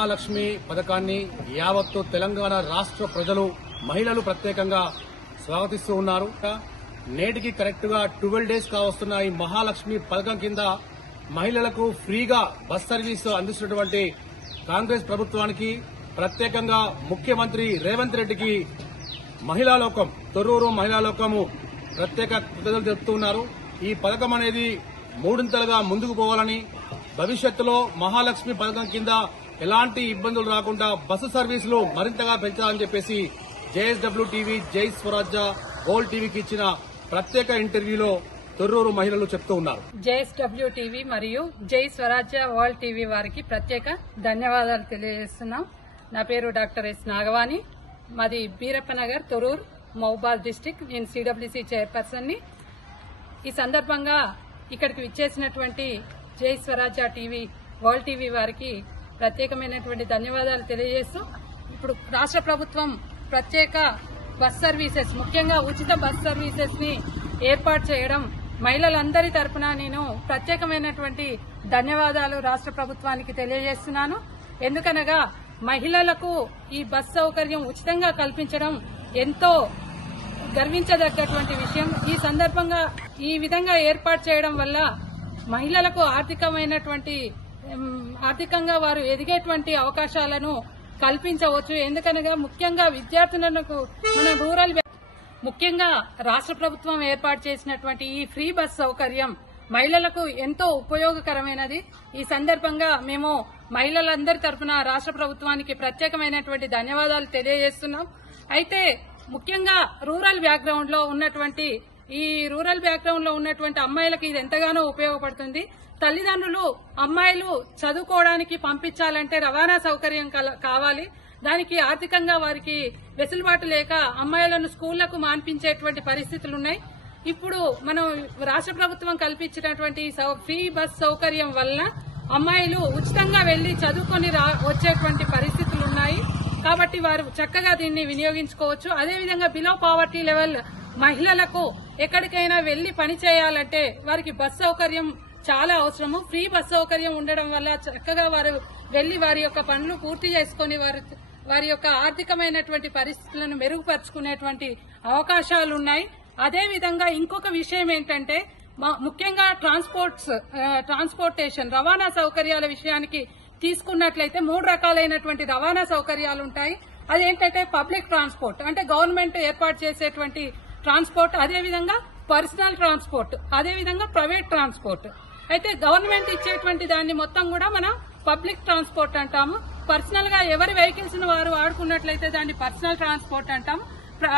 మహాలక్ష్మి పథకాన్ని యావత్తు తెలంగాణ రాష్ట్ర ప్రజలు మహిళలు ప్రత్యేకంగా స్వాగతిస్తూ ఉన్నారు. నేటికి కరెక్ట్ గా 12 డేస్ కావస్తున్న ఈ మహాలక్ష్మి పథకం కింద మహిళలకు ఫ్రీగా బస్ సర్వీస్ అందిస్తున్నటువంటి కాంగ్రెస్ ప్రభుత్వానికి ప్రత్యేకంగా ముఖ్యమంత్రి రేవంత్ రెడ్డికి మహిళా లోకం తొర్రూరు మహిళా లోకము ప్రత్యేక కృతజ్ఞతలు తెలుపుతున్నారు. ఈ పథకం అనేది మూడింతలుగా ముందుకు పోవాలని, భవిష్యత్తులో మహాలక్ష్మి పథకం కింద ఎలాంటి ఇబ్బందులు రాకుండా బస్సు సర్వీసులు మరింతగా పెంచాలని చెప్పేసి జేఎస్డబ్ల్యూ టీవీ, జై స్వరాజ్య, గోల్డ్ టీవీకి ఇచ్చిన ప్రత్యేక ఇంటర్వ్యూలో తొర్రూరు మహిళలు చెప్తూ ఉన్నారు. జేఎస్డబ్ల్యూ టీవీ మరియు జై స్వరాజ్య వరల్డ్ టీవీ వారికి ప్రత్యేక ధన్యవాదాలు తెలియజేస్తున్నాం. నా పేరు డాక్టర్ ఎస్ నాగవాణి, మాది బీరప్పనగర్, తొర్రూరు, మహబూబాద్ డిస్టిక్. నేను సిడబ్ల్యూసీ చైర్పర్సన్ ని. ఈ సందర్భంగా ఇక్కడికి విచ్చేసినటువంటి జై స్వరాజ్య టీవీ, వరల్డ్ టీవీ వారికి ప్రత్యేకమైనటువంటి ధన్యవాదాలు తెలియజేస్తూ, ఇప్పుడు రాష్ట్ర ప్రభుత్వం ప్రత్యేక బస్ సర్వీసెస్, ముఖ్యంగా ఉచిత బస్ సర్వీసెస్ ని ఏర్పాటు చేయడం మహిళలందరి తరపున నేను ప్రత్యేకమైనటువంటి ధన్యవాదాలు రాష్ట్ర ప్రభుత్వానికి తెలియజేస్తున్నాను. ఎందుకనగా మహిళలకు ఈ బస్ సౌకర్యం ఉచితంగా కల్పించడం ఎంతో గర్వించదగ్గటువంటి విషయం. ఈ సందర్భంగా ఈ విధంగా ఏర్పాటు చేయడం వల్ల మహిళలకు ఆర్థికంగా వారు ఎదిగేటువంటి అవకాశాలను కల్పించవచ్చు. ఎందుకనగా ముఖ్యంగా విద్యార్థులకు ముఖ్యంగా రాష్ట్ర ప్రభుత్వం ఏర్పాటు చేసినటువంటి ఈ ఫ్రీ బస్ సౌకర్యం మహిళలకు ఎంతో ఉపయోగకరమైనది. ఈ సందర్భంగా మేము మహిళలందరి తరఫున రాష్ట్ర ప్రభుత్వానికి ప్రత్యేకమైనటువంటి ధన్యవాదాలు తెలియజేస్తున్నాం. అయితే ముఖ్యంగా రూరల్ బ్యాక్గ్రౌండ్ లో ఉన్నటువంటి అమ్మాయిలకు ఇది ఎంతగానో ఉపయోగపడుతుంది. తల్లిదండ్రులు అమ్మాయిలు చదువుకోవడానికి పంపించాలంటే రవాణా సౌకర్యం కావాలి. దానికి ఆర్థికంగా వారికి వెసులుబాటు లేక అమ్మాయిలను స్కూళ్లకు మాన్పించేటువంటి పరిస్థితులున్నాయి. ఇప్పుడు మనం రాష్ట్ర ప్రభుత్వం కల్పించినటువంటి ఫ్రీ బస్ సౌకర్యం వల్ల అమ్మాయిలు ఉచితంగా వెళ్లి చదువుకొని వచ్చేటువంటి పరిస్థితులున్నాయి. కాబట్టి వారు చక్కగా దీన్ని వినియోగించుకోవచ్చు. అదేవిధంగా బిలో పావర్టీ లెవెల్ మహిళలకు ఎక్కడికైనా వెళ్లి పని చేయాలంటే వారికి బస్ సౌకర్యం చాలా అవసరము. ఫ్రీ బస్ సౌకర్యం ఉండడం వల్ల చక్కగా వారు వెళ్లి వారి యొక్క పనులు పూర్తి చేసుకుని వారి యొక్క ఆర్థికమైనటువంటి పరిస్థితులను మెరుగుపరుచుకునేటువంటి అవకాశాలున్నాయి. అదేవిధంగా ఇంకొక విషయం ఏంటంటే ముఖ్యంగా ట్రాన్స్పోర్టేషన్ రవాణా సౌకర్యాల విషయానికి తీసుకున్నట్లయితే 3 రకాలైనటువంటి రవాణా సౌకర్యాలు ఉంటాయి. అదేంటంటే పబ్లిక్ ట్రాన్స్పోర్ట్, అంటే గవర్నమెంట్ ఏర్పాటు చేసేటువంటి ట్రాన్స్పోర్ట్, అదేవిధంగా పర్సనల్ ట్రాన్స్పోర్ట్, అదేవిధంగా ప్రైవేట్ ట్రాన్స్పోర్ట్. అయితే గవర్నమెంట్ ఇచ్చేటువంటి దాన్ని మొత్తం కూడా మనం పబ్లిక్ ట్రాన్స్పోర్ట్ అంటాము. పర్సనల్ గా ఎవరి వెహికల్స్ ను వారు వాడుకున్నట్లయితే దాన్ని పర్సనల్ ట్రాన్స్పోర్ట్ అంటాము.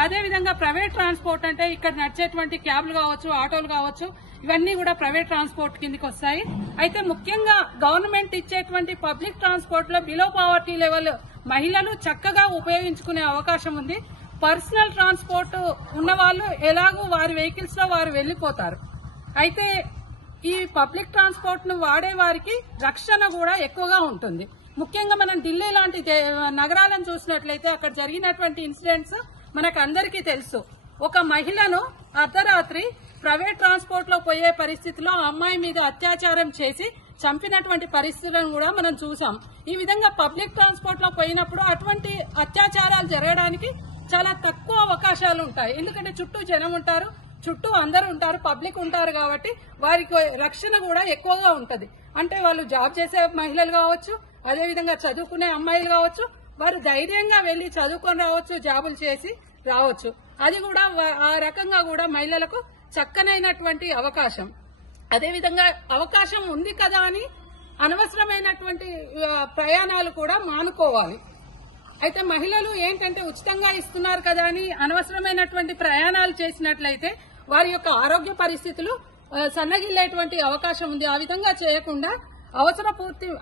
అదేవిధంగా ప్రైవేట్ ట్రాన్స్పోర్ట్ అంటే ఇక్కడ నడిచేటువంటి క్యాబ్లు కావచ్చు, ఆటోలు కావచ్చు, ఇవన్నీ కూడా ప్రైవేట్ ట్రాన్స్పోర్ట్ కిందికి వస్తాయి. అయితే ముఖ్యంగా గవర్నమెంట్ ఇచ్చేటువంటి పబ్లిక్ ట్రాన్స్పోర్ట్ లో బిలో పావర్టీ లెవెల్ మహిళలు చక్కగా ఉపయోగించుకునే అవకాశం ఉంది. పర్సనల్ ట్రాన్స్పోర్ట్ ఉన్న వాళ్ళు ఎలాగూ వారి వెహికల్స్ లో వారు వెళ్లిపోతారు. అయితే ఈ పబ్లిక్ ట్రాన్స్పోర్ట్ ను వాడే వారికి రక్షణ కూడా ఎక్కువగా ఉంటుంది. ముఖ్యంగా మనం ఢిల్లీ లాంటి నగరాలను చూసినట్లయితే అక్కడ జరిగినటువంటి ఇన్సిడెంట్స్ మనకు అందరికీ తెలుసు. ఒక మహిళను అర్ధరాత్రి ప్రైవేట్ ట్రాన్స్పోర్ట్ లో పోయే పరిస్థితిలో ఆ అమ్మాయి మీద అత్యాచారం చేసి చంపినటువంటి పరిస్థితులను కూడా మనం చూసాం. ఈ విధంగా పబ్లిక్ ట్రాన్స్పోర్ట్ లో పోయినప్పుడు అటువంటి అత్యాచారాలు జరగడానికి చాలా తక్కువ అవకాశాలు ఉంటాయి. ఎందుకంటే చుట్టూ జనం ఉంటారు, చుట్టూ అందరూ ఉంటారు, పబ్లిక్ ఉంటారు. కాబట్టి వారికి రక్షణ కూడా ఎక్కువగా ఉంటది. అంటే వాళ్ళు జాబ్ చేసే మహిళలు కావచ్చు, అదేవిధంగా చదువుకునే అమ్మాయిలు కావచ్చు, వారు ధైర్యంగా వెళ్లి చదువుకొని రావచ్చు, జాబులు చేసి రావచ్చు. అది కూడా ఆ రకంగా కూడా మహిళలకు చక్కనైనటువంటి అవకాశం. అదేవిధంగా అవకాశం ఉంది కదా అని అనవసరమైనటువంటి ప్రయాణాలు కూడా మానుకోవాలి. అయితే మహిళలు ఏంటంటే ఉచితంగా ఇస్తున్నారు కదా అని అనవసరమైనటువంటి ప్రయాణాలు చేసినట్లయితే వారి యొక్క ఆరోగ్య పరిస్థితులు సన్నగిల్లేటువంటి అవకాశం ఉంది. ఆ విధంగా చేయకుండా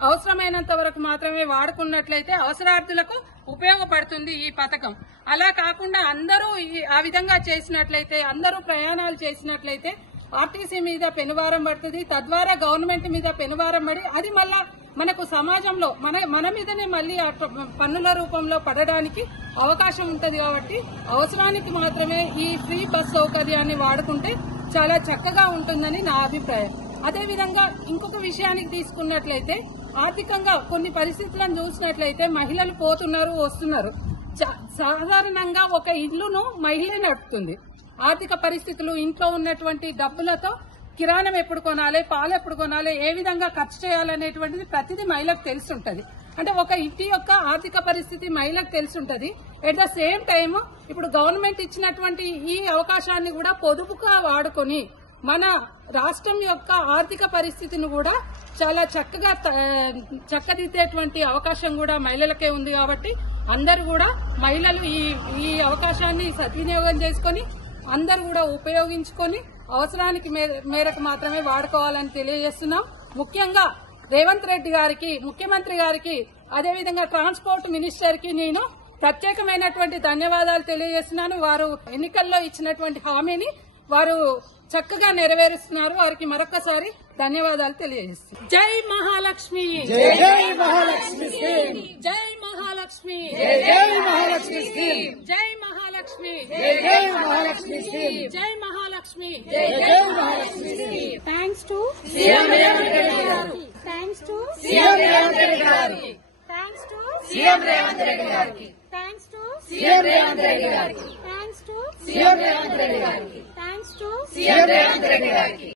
అవసరమైనంత వరకు మాత్రమే వాడుకున్నట్లయితే అవసరార్థులకు ఉపయోగపడుతుంది ఈ పథకం. అలా కాకుండా అందరూ ఆ విధంగా చేసినట్లయితే, అందరూ ప్రయాణాలు చేసినట్లయితే ఆర్టీసీ మీద పెనుభారం పడుతుంది. తద్వారా గవర్నమెంట్ మీద పెనుభారం పడి అది మళ్ళా మనకు సమాజంలో మన మీదనే మళ్లీ పన్నుల రూపంలో పడడానికి అవకాశం ఉంటది. కాబట్టి అవసరానికి మాత్రమే ఈ ఫ్రీ బస్ సౌకర్యాన్ని వాడుకుంటే చాలా చక్కగా ఉంటుందని నా అభిప్రాయం. అదేవిధంగా ఇంకొక విషయానికి తీసుకున్నట్లయితే ఆర్థికంగా కొన్ని పరిస్థితులను చూసినట్లయితే మహిళలు పోతున్నారు వస్తున్నారు. సాధారణంగా ఒక ఇల్లును మహిళ నడుపుతుంది. ఆర్థిక పరిస్థితులు, ఇంట్లో ఉన్నటువంటి డబ్బులతో కిరాణం ఎప్పుడు కొనాలి, పాలు ఎప్పుడు కొనాలి, ఏ విధంగా ఖర్చు చేయాలనేటువంటిది ప్రతిదీ మహిళకు తెలుసుంటది. అంటే ఒక ఇంటి యొక్క ఆర్థిక పరిస్థితి మహిళకు తెలుసుంటది. ఎట్ ద సేమ్ టైమ్ ఇప్పుడు గవర్నమెంట్ ఇచ్చినటువంటి ఈ అవకాశాన్ని కూడా పొదుపుగా వాడుకొని మన రాష్ట్రం యొక్క ఆర్థిక పరిస్థితిని కూడా చాలా చక్కగా చక్కదిద్దేటువంటి అవకాశం కూడా మహిళలకే ఉంది. కాబట్టి అందరూ కూడా మహిళలు ఈ అవకాశాన్ని సద్వినియోగం చేసుకుని అందరూ కూడా ఉపయోగించుకొని అవసరానికి మేరకు మాత్రమే వాడుకోవాలని తెలియజేస్తున్నాం. ముఖ్యంగా రేవంత్ రెడ్డి గారికి, ముఖ్యమంత్రి గారికి, అదేవిధంగా ట్రాన్స్పోర్ట్ మినిస్టర్ కి నేను ప్రత్యేకమైనటువంటి ధన్యవాదాలు తెలియజేస్తున్నాను. వారు ఎన్నికల్లో ఇచ్చినటువంటి హామీని వారు చక్కగా నెరవేరుస్తున్నారు. వారికి మరొకసారి ధన్యవాదాలు తెలియజేస్తున్నాను. జై మహాలక్ష్మి, జై జై మహాలక్ష్మి స్కీమ్, జై మహాలక్ష్మి, జై జై మహాలక్ష్మి స్కీమ్, జై మహాలక్ష్మి, జై జై మహాలక్ష్మి స్కీమ్, జై మహాలక్ష్మి, జై జై Mahalakshmi scheme. Thanks to CM Revanth Reddy గారు, thanks to CM Revanth Reddy గారికి, thanks to CM Revanth Reddy గారికి, thanks to CM Revanth Reddy గారికి, thanks to CM Revanth Reddy గారికి, thanks to CM Revanth Reddy గారికి.